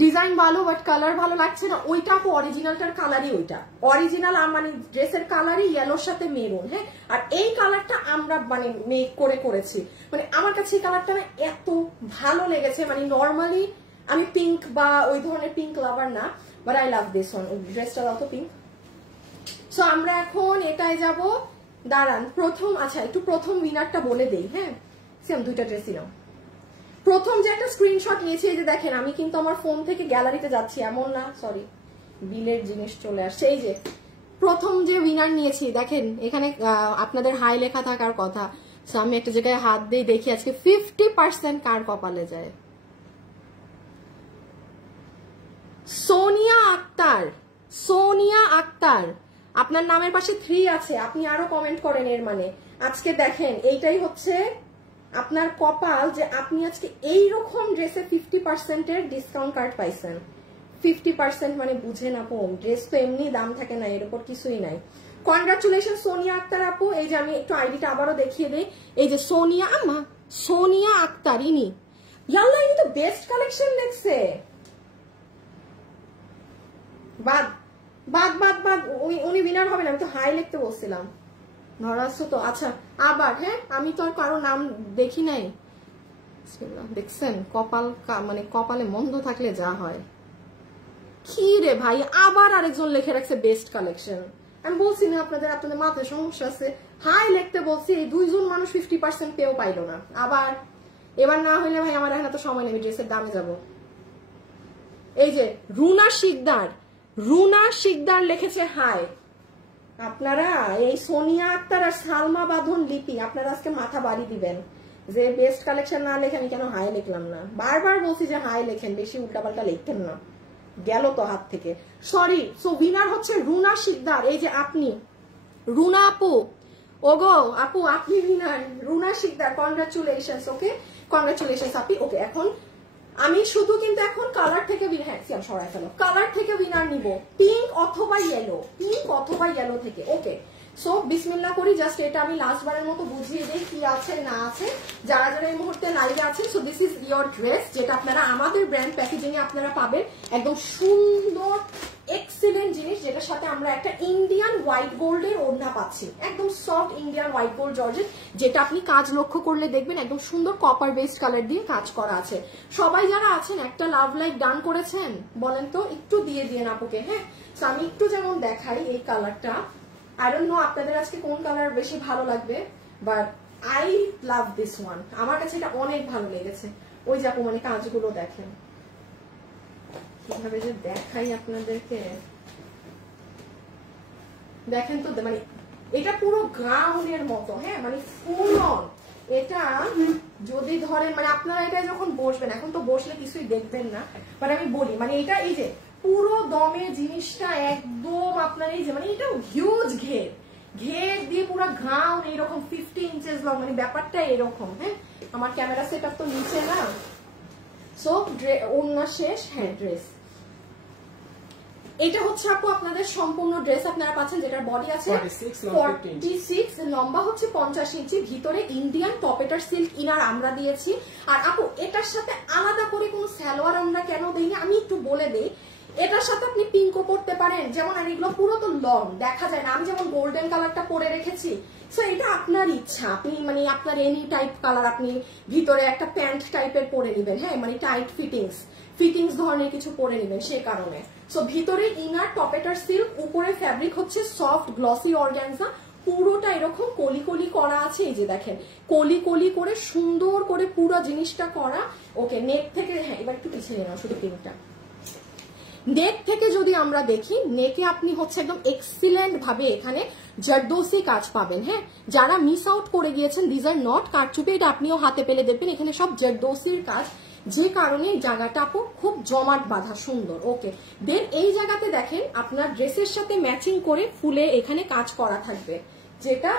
ডিজাইন ভালো বাট কালার ভালো লাগছে না। ওইটা আপু অরিজিনালটার কালারই, ওইটা অরিজিনাল মানে ড্রেসের কালারই ইয়েলোর সাথে মেরুন। হ্যাঁ, আর এই কালারটা আমরা মানে মেক করে করেছি। মানে আমার কাছে এই কালারটা না এত ভালো লেগেছে। মানে নর্মালি আমি পিঙ্ক বা ওই ধরনের পিঙ্ক লাভার না, but I love this one. ড্রেসটা দাও তো পিঙ্ক। সো আমরা এখন এটাই যাব। দাঁড়ান প্রথম, আচ্ছা একটু প্রথম উইনারটা বলে দেই। হ্যাঁ, সেম দুইটা ড্রেসই নাও। প্রথম যে একটা স্ক্রিনশট নিয়েছি, এই যে দেখেন, আমি কিন্তু আমার ফোন থেকে গ্যালারিতে যাচ্ছি এমন না, সরি বিলের জিনিস চলে আসছে। এই যে প্রথম যে উইনার নিয়েছি দেখেন, এখানে আপনাদের হাই লেখা থাকার কথা। সো আমি একটা জায়গায় হাত দিয়ে দেখি আজকে 50% কার কপালে যায়। সোনিয়া আক্তার, সোনিয়া আক্তার, আপনার নামের পাশে 3 আছে, আপনি আরো কমেন্ট করেন। এর মানে আজকে দেখেন এইটাই হচ্ছে আপনার কপাল যে আপনি আজকে এইরকম ড্রেসে 50% এর ডিসকাউন্ট কার্ড পাইছেন। 50% মানে বুঝে না পো, ড্রেস তো এমনি দাম থাকে না, এর উপর কিছুই নাই। কনগ্রাচুলেশন সোনিয়া আক্তার আপু। এই যে আমি একটু আইডিটা আবারও দেখিয়ে দিই, এই যে সোনিয়া আম্মা, সোনিয়া আক্তার ইনি। ইয়াল্লা, ইনি তো বেস্ট কালেকশন দেখছে। বাদ বাদ বাদ বাদ, উনি উইনার হবেন। আমি তো হাই লিখতে বলছিলাম, ধরাচ্ছো তো। আচ্ছা আবার, হ্যাঁ আমি তো আর কারো নাম দেখি নাই। দেখছেন কপাল, মানে কপালে মন্দ থাকলে যা হয়। কি রে ভাই, আবার আরেকজন লিখে রাখছে বেস্ট কালেকশন। আমি বলছি না আপনাদের মাথায় সমস্যা আছে। হাই লিখতে বলছি, এই 2 জন মানুষ 50% পেও পাইলো না। আবার এবার না হইলে ভাই আমার এখন তো সময় নেই, ড্রেসের দামে যাব। এই যে রুনা শিকদার, রুনা শিকদার লিখেছে হাই। আপনারা এই সোনিয়া আক্তার আর সালমা বাঁধন লিপি, আপনারা আজকে মাথা বাড়ি দিবেন যে বেস্ট কালেকশন না লেখে আমি কেন হাই লিখলাম না। বারবার বলছি যে হাই লেখেন, বেশি উল্টাপাল্টা লিখতেন না, গেল তো হাত থেকে। সরি। সো উইনার হচ্ছে রুনা শিকদার। এই যে আপনি, রুনা আপু, ওগো আপু আপনি উইনার, রুনা শিকদার। কনগ্রাচুলেশনস। ওকে, কনগ্রাচুলেশনস আপি। ওকে, এখন আমি শুধু কিন্তু এখন কালার থেকে সরাই ফেলো, কালার থেকে উইনার নিব পিঙ্ক অথবা ইয়েলো, পিঙ্ক অথবা ইয়েলো থেকে। ওকে, সো বিসমিল্লাহ করি। জাস্ট এটা আমি লাস্ট বারের মতো বুঝিয়ে দিই কি আছে না আছে, যারা যারা এই মুহূর্তে লাইভে আছেন। So this is your dress, যেটা আপনারা আমাদের ব্র্যান্ড প্যাকেজিং এ আপনারা পাবেন। একদম সুন্দর এক্সিলেন্ট জিনিস, যেটার সাথে আমরা একটা ইন্ডিয়ান হোয়াইট গোল্ডের ওড়না পাচ্ছি, একদম soft Indian white gold georgette, যেটা আপনি কাজ লক্ষ্য করলে দেখবেন একদম সুন্দর কপার বেসড কালার দিয়ে কাজ করা আছে। সবাই যারা আছেন একটা লাভ লাইক ডান করেছেন বলেন তো, একটু দিয়ে দিয়ে আপুকে। হ্যাঁ, তো আমি একটু যেমন দেখাই এই কালারটা, আই ডোন্ট নো আপনাদের আজকে কোন কালার বেশি ভালো লাগবে, but I love this one, আমার কাছে এটা অনেক ভালো লেগেছে। ওই যে আপু মানে কাজগুলো দেখেন কিভাবে যে দেখাই আপনাদেরকে, দেখেন তো মানে এটা পুরো গাউনের মতো। হ্যাঁ, মানে ফুল অন এটা যদি ধরেন মানে আপনারা এটা যখন বসবেন, এখন তো বসলে কিছুই দেখবেন না, বাট আমি বলি মানে এটা এই যে পুরো দমে জিনিসটা একদম আপনার এই যে মানে এটা হিউজ ঘের ঘের দিয়ে পুরো গাউন এইরকম 50 ইঞ্চেস লং, মানে ব্যাপারটা এরকম। হ্যাঁ, আমার ক্যামেরা সেট আপ তো নিচে না, সো ওড়না শেষ। হ্যাঁ, ড্রেস এটা হচ্ছে আপু আপনাদের সম্পূর্ণ ড্রেস আপনারা পাচ্ছেন, যেটার বডি আছে 46, লম্বা হচ্ছে 50 ইঞ্চি, ভিতরে ইন্ডিয়ান টপেটার সিল্ক ইনার আমরা দিয়েছি। আর আপু এটার সাথে আলাদা করে কোনো সালোয়ার আমরা কেন দিইনি আমি একটু বলে দিই। এটার সাথে আপনি পিঙ্কও পরতে পারেন, যেমন আর এগুলো পুরো তো লং দেখা যায় না, আমি যেমন গোল্ডেন কালারটা পরে রেখেছি, সো এটা আপনার ইচ্ছা, আপনি মানে আপনার এনি টাইপ কালার আপনি ভিতরে একটা প্যান্ট টাইপের পরে নেবেন। হ্যাঁ, মানে টাইট ফিটিংস ধরনের কিছু পরে নেবেন সে কারণে। সো ভিতরে ইনার টপেটার সিল্ক, উপরে ফ্যাব্রিক হচ্ছে সফট গ্লসি অর্গানজা, পুরোটা এরকম কলি কলি করা আছে। এই যে দেখেন কলি কলি করে সুন্দর করে পুরো জিনিসটা করা। ওকে, নেক থেকে, হ্যাঁ এবার একটু পিছিয়ে নাও শুধু পিঙ্কটা। নেক থেকে যদি আমরা দেখি, নেকে আপনি হচ্ছে একদম এক্সিলেন্ট ভাবে এখানে জারদোসি কাজ পাবেন। হ্যাঁ, যারা মিস আউট করে গিয়েছেন, দিস আর নট কারচুপি, এটা আপনিও হাতে পেলে দেখবেন এখানে সব জারদোসির কাজ, যে কারণে এই জায়গাটা আপু খুব জমাট বাঁধা সুন্দর। ওকে, দেন এই জায়গাতে দেখেন আপনার ড্রেসের সাথে ম্যাচিং করে ফুলে এখানে কাজ করা থাকবে, যেটা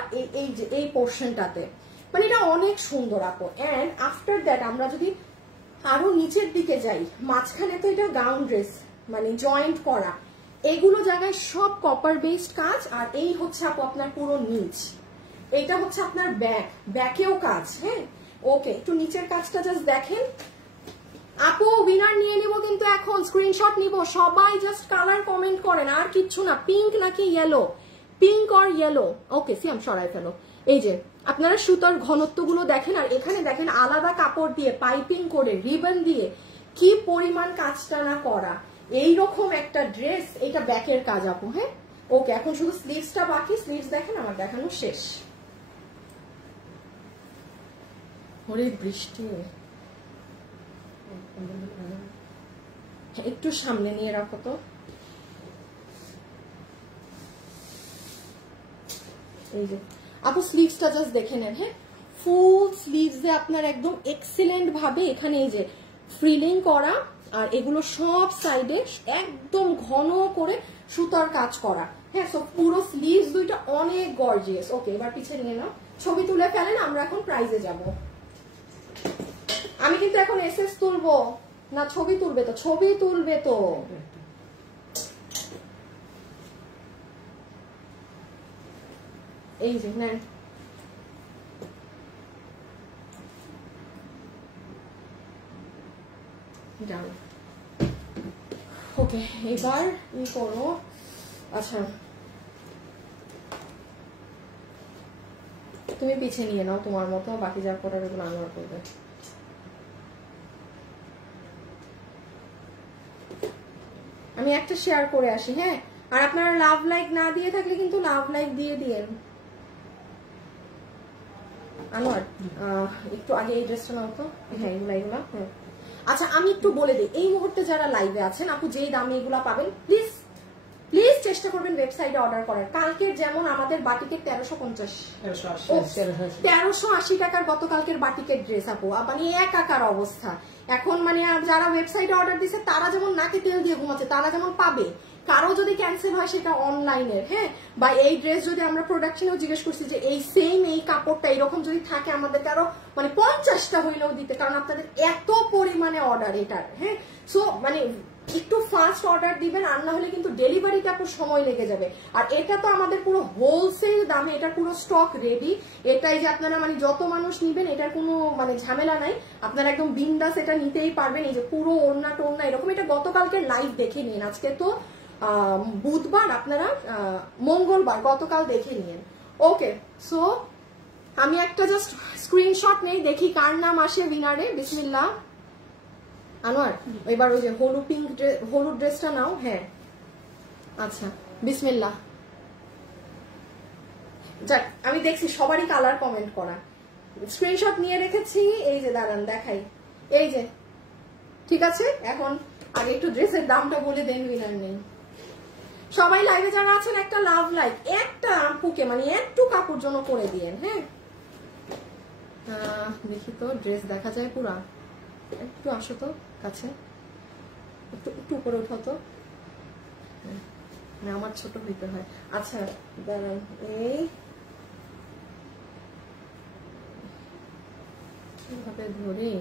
এই পোর্শনটাতে মানে এটা অনেক সুন্দর আপু। এন্ড আফটার দ্যাট আমরা যদি আরো নিচের দিকে যাই, মাঝখানে তো এটা গাউন ড্রেস মানে জয়েন্ট করা, এগুলো জায়গায় সব কপার বেসড কাজ। আর এই হচ্ছে আপু আপনার পুরো নিচ, এটা হচ্ছে আপনার ব্যাকেও কাজ। হ্যাঁ, ওকে, একটু নিচের কাজটা জাস্ট দেখেন আপু। উইনার নিয়ে নিব কিন্তু এখন, স্ক্রিনশট নিব, সবাই জাস্ট কালার কমেন্ট করেন, আর কিচ্ছু না। পিঙ্ক নাকি ইয়েলো, পিঙ্ক অর ইয়েলো। ওকে, সিয়াম সরাই ফেলো। এই যে আপনারা সুতার ঘনত্বগুলো দেখেন, আর এখানে দেখেন আলাদা কাপড় দিয়ে পাইপিং করে রিবন দিয়ে কি পরিমাণ কাজটা না করা। এইরকম একটা ড্রেস, এটা ব্যাকের কাজ আপু। হ্যাঁ, ওকে, এখন শুধু স্লিভসটা বাকি, স্লিভস দেখেন আমার দেখানো শেষ। ওরে বৃষ্টি, একটু সামনে নিয়ে রাখো তো। এই যে আপু স্লিভসটা জাস্ট দেখে নেন। হ্যাঁ, ফুল স্লিভসে আপনার একদম এক্সিলেন্ট ভাবে এখানে এই যে ফ্রিলিং করা, আর এগুলো সব সাইডে একদম ঘন করে সুতার কাজ করা। হ্যাঁ, সো পুরো স্লিভস দুইটা অনেক গর্জিয়াস। ওকে, এবার পিছিয়ে নিয়ে নাও, ছবি তুলে ফেলেন, আমরা এখন প্রাইজে যাব। আমি কিন্তু এখন এসএস তুলবো না, ছবি তুলবে তো, ছবি তুলবে তো। এই যে নেন, ডান। ওকে, এবার ই করো। আচ্ছা, তুমি পিছিয়ে নিয়ে নাও তোমার মতো, বাকি যা করার ওগুলো আমার করবে। আমি একটা শেয়ার করে আসি। হ্যাঁ, আর আপনারা লাভ লাইক না দিয়ে থাকলে কিন্তু লাভ লাইক দিয়ে দিয়েন। আনোয়ার একটু আগে এই ড্রেসটা নাও তো। হ্যাঁ, এগুলা। হ্যাঁ, আচ্ছা আমি একটু বলে দিই, এই মুহূর্তে যারা লাইভে আছেন আপু যেই দামে এগুলা পাবেন, প্লিজ প্লিজ চেষ্টা করবেন ওয়েবসাইটে অর্ডার করার। কালকের যেমন আমাদের বাটিকের 1380 টাকার গতকালকের বাটিকের ড্রেস আপু, মানে একাকার অবস্থা। এখন মানে যারা ওয়েবসাইটে অর্ডার দিচ্ছে তারা যেমন নাকে তেল দিয়ে ঘুমাচ্ছে, তারা যেমন পাবে। কারো যদি ক্যান্সেল হয় সেটা অনলাইনের। হ্যাঁ, বা এই ড্রেস যদি আমরা প্রোডাকশনেও জিজ্ঞেস করছি যে এই সেম এই কাপড়টা এরকম যদি থাকে আমাদেরকে আরো মানে 50টা হইলেও দিতে, কারণ আপনাদের এত পরিমাণে অর্ডার এটার। হ্যাঁ, সো মানে একটু ফাস্ট অর্ডার দিবেন, আর না হলে কিন্তু ডেলিভারিতে একটু সময় লেগে যাবে। আর এটা তো আমাদের পুরো হোলসেল দামে, এটার পুরো স্টক রেডি। এটাই যে আপনারা মানে যত মানুষ নিবেন এটার কোনো মানে ঝামেলা নাই, আপনারা একদম বিন্দাস এটা নিতেই পারবেন। এই যে পুরো ওড়না টোড়না এরকম, এটা গতকালকে লাইভ দেখে নিন। আজকে তো বুধবার, আপনারা মঙ্গলবার, গতকাল দেখে নিন। ওকে, সো আমি একটা জাস্ট স্ক্রিনশট নেই, দেখি কার নাম আসে উইনারে। বিসমিল্লাহ। আনোয়ার, এবার ওই যে হলুদ ড্রেসটা নাও। হ্যাঁ, আচ্ছা, বিসমিল্লাহ। যাক, আমি দেখছি সবারই কালার কমেন্ট করা, স্ক্রিনশট নিয়ে রেখেছি। এই যে দাঁড়ান দেখাই, এই যে, ঠিক আছে। এখন আগে একটু ড্রেসের দামটা বলে দেন, উইনার নেই। সবাই লাইভে যারা আছেন একটা লাভ লাইক, একটা আপুকে মানে একটু কাপড় জন্য করে দিয়েন। হ্যাঁ, দেখি তো ড্রেস দেখা যায় পুরা, একটু আসো তো কাছে, একটু উপরে উঠো তো, আমার ছোট হইতে হয়। আচ্ছা দাঁড়ান, এই কিভাবে ধরে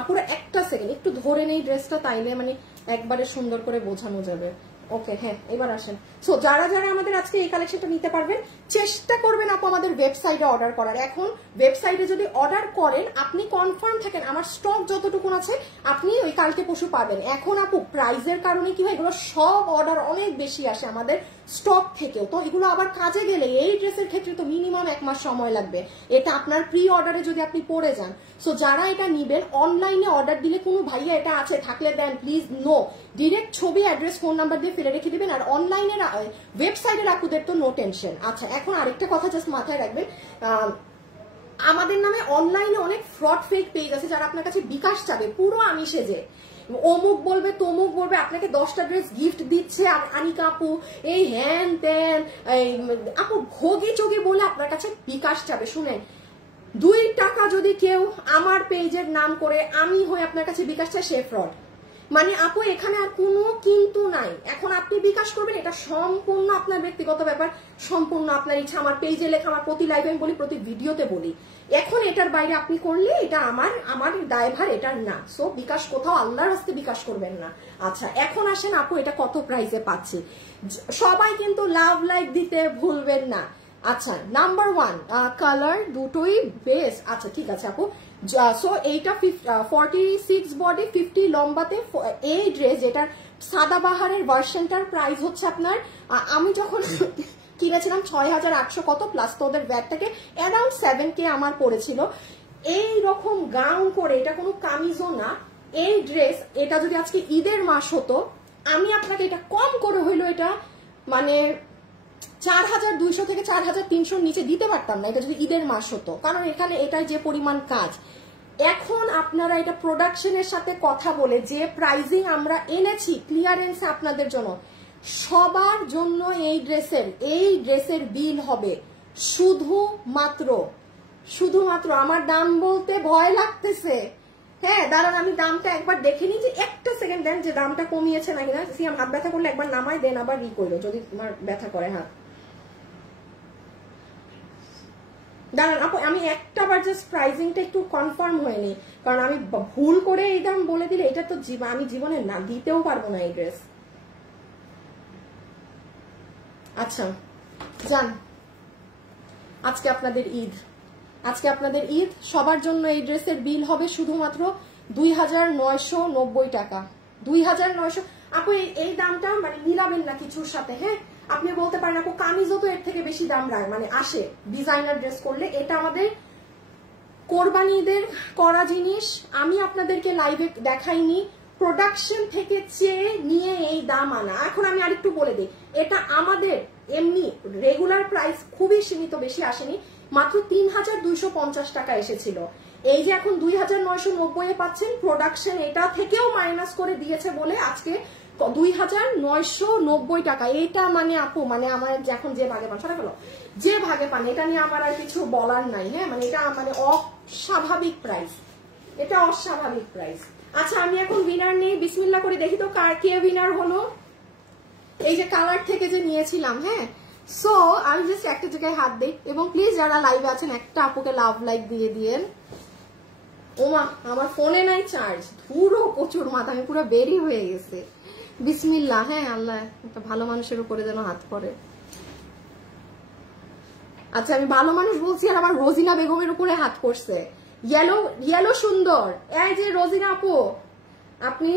আপুরা, একটা সেকেন্ড একটু ধরে নেই ড্রেসটা, তাইলে মানে একবারে সুন্দর করে বোঝানো যাবে। ওকে, হ্যাঁ, এবার আসেন। সো যারা যারা আমাদের আজকে এই কালেকশনটা নিতে পারবেন, চেষ্টা করবেন আপু আমাদের ওয়েবসাইটে অর্ডার করার। এখন ওয়েবসাইটে যদি অর্ডার করেন, আপনি কনফার্ম থাকেন আমার স্টক যতটুকু আছে আপনি ওই কালকে পরশু পাবেন। এখন আপু প্রাইজের কারণে কি হয়, এগুলো সব অর্ডার অনেক বেশি আসে আমাদের স্টক থেকেও, তো এগুলো আবার কাজে গেলে এই ড্রেসের ক্ষেত্রে তো মিনিমাম 1 মাস সময় লাগবে। এটা আপনার প্রি অর্ডারে যদি আপনি পড়ে যান। সো যারা এটা নিবেন, অনলাইনে অর্ডার দিলে কোনো ভাইয়া এটা আছে থাকলে দেন প্লিজ, নো, ডিরেক্ট ছবি, অ্যাড্রেস, ফোন নাম্বার দিয়ে ফেলে রেখে দিবেন। আর অনলাইনে ওয়েবসাইটের আপুদের তো নো টেনশন। আচ্ছা, এখন আরেকটা কথা জাস্ট মাথায় রাখবেন, আমাদের নামে অনলাইনে অনেক ফ্রড ফেক পেজ আছে যারা আপনার কাছে বিকাশ চাবে পুরো আমি সেজে, অমুক বলবে তমুক বলবে, আপনাকে 10টা ড্রেস গিফট দিচ্ছে আনিকা আপু, এই হ্যান ত্যান, আপু ভোগী চোগী বলে আপনার কাছে বিকাশ চাবে। শুনেন, 2 টাকা যদি কেউ আমার পেজের নাম করে আমি হয়ে আপনার কাছে বিকাশ চায়, সে ফ্রড। মানে আপু এখানে আর কোনো কিন্তু নাই। এখন আপনি বিকাশ করবেন, এটা সম্পূর্ণ আপনার ব্যক্তিগত ব্যাপার, সম্পূর্ণ আপনার ইচ্ছা। আমার পেজে লেখা, আমার প্রতি লাইভে আমি বলি, প্রতি ভিডিওতে বলি, এখন এটার বাইরে আপনি করলে এটা আমার দায়ভার, এটার না। সো বিকাশ কোথাও আল্লাহর হস্তে বিকাশ করবেন না। আচ্ছা, এখন আসেন আপু এটা কত প্রাইসে পাচ্ছি। সবাই কিন্তু লাভ লাইক দিতে ভুলবেন না। আচ্ছা, নাম্বার 1 কালার দুটোই বেস্ট। আচ্ছা ঠিক আছে আপু, সো এইটা 46 বডি 50 লম্বাতে এই ড্রেস, যেটার সাদাবাহারের ভার্সনটার প্রাইস হচ্ছে আপনার, আমি যখন কিনেছিলাম 6800 কত প্লাস তো ওদের ব্যাগটাকে অ্যারাউন্ড 7K আমার পড়েছিল। এই রকম গাউন করে, এটা কোনো কামিজও না, এই ড্রেস, এটা যদি আজকে ঈদের মাস হতো, আমি আপনাকে এটা কম করে হইলো এটা মানে 4200 থেকে 4300 নিচে দিতে পারতাম না, এটা যদি ঈদের মাস হতো, কারণ এখানে এটাই যে পরিমাণ কাজ। এখন আপনারা এটা প্রোডাকশনের সাথে কথা বলে যে প্রাইজিং আমরা এনেছি ক্লিয়ারেন্সে আপনাদের জন্য, সবার জন্য এই ড্রেসের বিল হবে শুধুমাত্র আমার দাম বলতে ভয় লাগতেছে। হ্যাঁ দাঁড়ান, আমি দামটা একবার দেখে নিই, যে একটা সেকেন্ড দেন, যে দামটা কমিয়েছে নাকি না। সিয়াম হাত ব্যথা করলে একবার নামাই দেন, আবার করলো যদি তোমার ব্যথা করে হাত। দাঁড়ান আপু, আমি একটা বার জাস্ট প্রাইজিংটা একটু কনফার্ম হয়নি, কারণ আমি ভুল করে এই দাম বলে দিলে এটা তো আমি জীবনে না দিতেও পারবো না এই ড্রেস। আচ্ছা যান, আজকে আপনাদের ঈদ, সবার জন্য এই ড্রেসের বিল হবে শুধুমাত্র 2990 টাকা। 2900 আপু, এই দামটা মানে মিলাবেন না কিছুর সাথে। হ্যাঁ, আপনি বলতে পারেন আপু কামিজও তো এর থেকে বেশি দাম মানে আসে ডিজাইনার ড্রেস করলে। এটা আমাদের কোরবানি ঈদের করা জিনিস, আমি আপনাদেরকে লাইভে দেখাইনি, প্রোডাকশন থেকে চেয়ে নিয়ে এই দাম আনা। এখন আমি আরেকটু বলে দিই, এটা আমাদের এমনি রেগুলার প্রাইস খুবই সীমিত, বেশি আসেনি, মাত্র 3250 টাকা এসেছিল। এই যে এখন 2990 পাচ্ছেন, প্রোডাকশন এটা থেকেও মাইনাস করে দিয়েছে বলে আজকে 2990 টাকা। এটা মানে আপু মানে আমার এখন যে ভাগে পান, সেটা হলো যে ভাগে পান, এটা নিয়ে আমার আর কিছু বলার নাই। হ্যাঁ, মানে এটা মানে অস্বাভাবিক প্রাইস, এটা অস্বাভাবিক প্রাইস। আচ্ছা, আমি এখন উইনার নেই, বিসমিল্লাহ করে দেখি তো কে উইনার হলো। এই যে কালার থেকে যে নিয়েছিলাম। হ্যাঁ, সো আমি জাস্ট একটা জায়গায় হাত দিই, এবং প্লিজ যারা লাইভে আছেন একটা আপুকে লাভ লাইক দিয়ে দিয়েন। ওমা, আমার ফোনে নাই চার্জ, ধুরো প্রচুর মাথা, আমি পুরো বেরি হয়ে গেছে। বিসমিল্লাহ। হ্যাঁ, আল্লাহ একটা ভালো মানুষের উপরে যেন হাত পড়ে। আচ্ছা, আমি ভালো মানুষ বলছি আর আবার রোজিনা বেগমের উপরে হাত পড়ছে। ইয়েলো সুন্দর, এই যে রোজিনা আপু, আপনি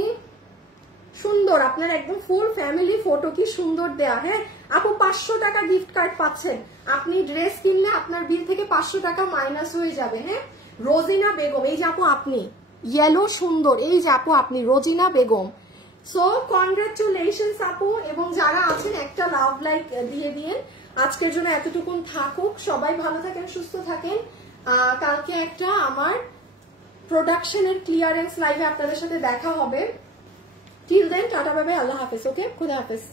সুন্দর, আপনার একদম ফুল ফ্যামিলি ফটো কি সুন্দর দেয়া। হ্যাঁ আপু 500 টাকা গিফট কার্ড পাচ্ছেন, আপনি ড্রেস কিনলে আপনার বিল থেকে 500 টাকা মাইনাস হয়ে যাবে। হ্যাঁ রোজিনা বেগম, এই যে আপু আপনি ইয়েলো সুন্দর, এই যে আপু আপনি রোজিনা বেগম। সো কনগ্রাচুলেশনস আপু, এবং যারা আছেন একটা লাভ লাইক দিয়ে দিন। আজকের জন্য এতটুকুন থাকুক, সবাই ভালো থাকেন, সুস্থ থাকেন। কালকে একটা আমার প্রোডাকশনের ক্লিয়ারেন্স লাইভে আপনাদের সাথে দেখা হবে। Till then tata bye bye, আল্লাহ হাফেজ। ওকে, খুদা হাফেজ।